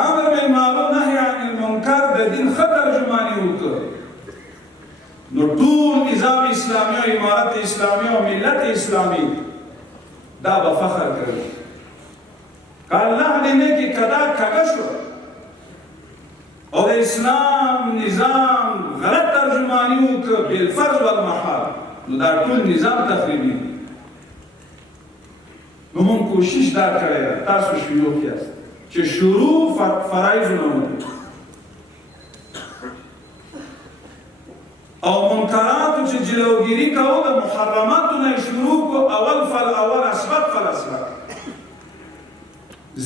امر بالمعروف نهي عن المنکر د دین ښه ترجماني وکړ نو ټول نظام اسلامي او امارت اسلامي او ملت اسلامي دا به فخر کوي که الله دې نه کې کدا کږه شو او د اسلام نظام غلط ترجماني وکړ بالفرض والمحال نو دا ټول نظام تخریبي نو مونږ کوشش دا کړی ده تاسو شیوخ یاست چې شروع فرایضونه وکړو او منکراتو چې جلوګیري کوو د محرماتو نه شروع کو اول فل اول اسبق فل اسبق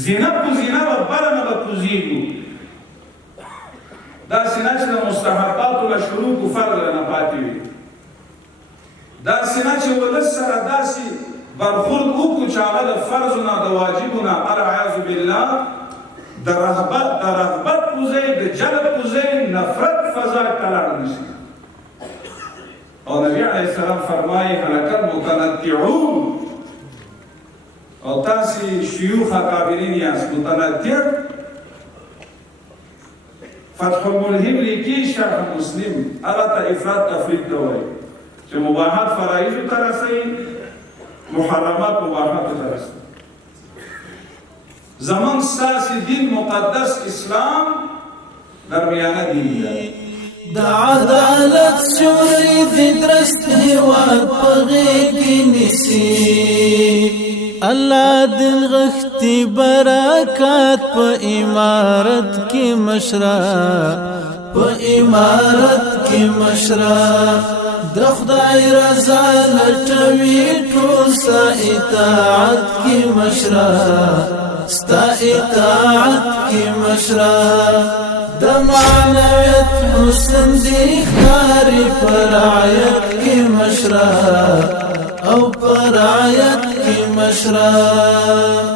زنا په زنا و بلنه به کوزیږو دا سینه چې د مستحباتو له شروع کو فرض نه پاتې وي دا سینه چې ولس سره داسې برخورد وکړو چې هغه د فرضونه د واجبونه العیاذ بالله د رغبت پوزې د جلب پوزې نفرت فضا کلاړ نشي او نبی علیه السلام فرمایي هلک المتنطعون او تاسې شیوخ اکابرین یاست متنطع فتح الملهم لیکي شرح مسلم هغه ته افراط تفریط ته وایي چې مباحات فرایضو ته رسوي محرمات مباحات ته رسوي زمان ستاسې دین مقدس اسلام درمیانه دین دی د عدالت سوري د درست هیواد په غېږ نیسي الله دل غختي برکات په امارت کې مشره په امارت کې مشره د خدای رضا لټوي ټول ستا اطاعت کې مشره ستا اطاعت کې مشره د معنویت حسن دی ښکاري په رعایت کې مشره او په رعایت کې مشره